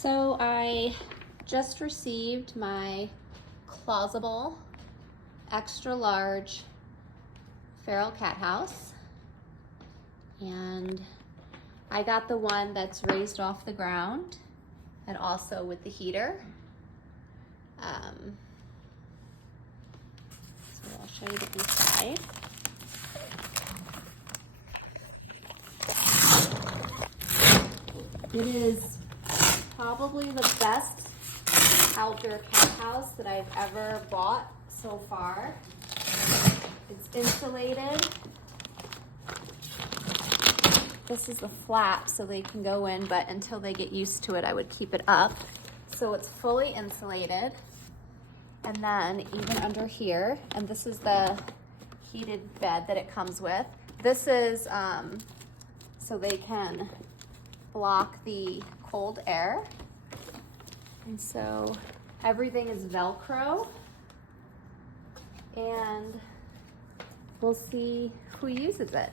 So I just received my Clawsable extra large feral cat house, and I got the one that's raised off the ground and also with the heater. So I'll show you the inside. It is probably the best outdoor cat house that I've ever bought so far. It's insulated. This is the flap so they can go in, but until they get used to it, I would keep it up. So it's fully insulated. And then even under here, and this is the heated bed that it comes with. This is so they can block the cold air. And so everything is Velcro. And we'll see who uses it.